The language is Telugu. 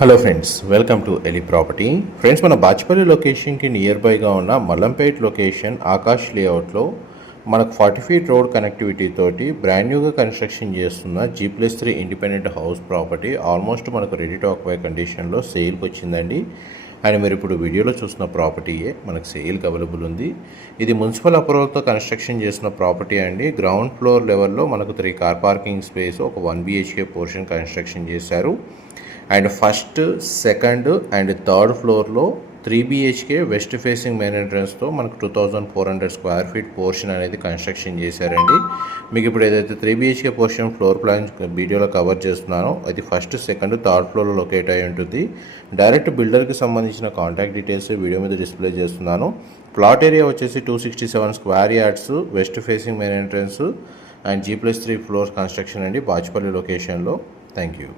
Hello friends, welcome to Eli property. Friends, మన బాచ్పల్లి లొకేషన్కి నియర్ బైగా ఉన్న మల్లంపేట్ లొకేషన్ ఆకాష్ లేఅవుట్లో మనకు 40 ఫీట్ రోడ్ కనెక్టివిటీ తోటి బ్రాండ్ న్యూగా కన్స్ట్రక్షన్ చేస్తున్న G+3 independent house property almost మనకు రెడీ టు ఆక్యుపై కండిషన్లో సేల్కి వచ్చిందండి. అండ్ మీరు ఇప్పుడు వీడియోలో చూసిన ప్రాపర్టీయే మనకు సేల్కి అవైలబుల్ ఉంది. ఇది మున్సిపల్ అప్రూవల్తో కన్స్ట్రక్షన్ చేసిన ప్రాపర్టీ అండి. గ్రౌండ్ ఫ్లోర్ లెవెల్లో మనకు 3 కార్ పార్కింగ్ స్పేస్, ఒక 1 BHK పోర్షన్ కన్స్ట్రక్షన్ చేశారు. And first, second and third ఫ్లోర్లో 3 BHK వెస్ట్ ఫేసింగ్ మెయిన్ ఎంట్రన్స్తో మనకు 2400 స్క్వేర్ ఫీట్ పోర్షన్ అనేది కన్స్ట్రక్షన్ చేశారండి. మీకు ఇప్పుడు ఏదైతే 3 BHK పోర్షన్ ఫ్లోర్ ప్లాన్ వీడియోలో కవర్ చేస్తున్నానో అది ఫస్ట్, సెకండ్, థర్డ్ ఫ్లోర్లో లొకేట్ అయి ఉంటుంది. డైరెక్ట్ బిల్డర్కి సంబంధించిన కాంటాక్ట్ డీటెయిల్స్ వీడియో మీద డిస్ప్లే చేస్తున్నాను. ప్లాట్ ఏరియా వచ్చేసి 267 square yards, west facing main entrance and G+3 floor construction అండి, బాచ్పల్లి లొకేషన్లో. Thank you.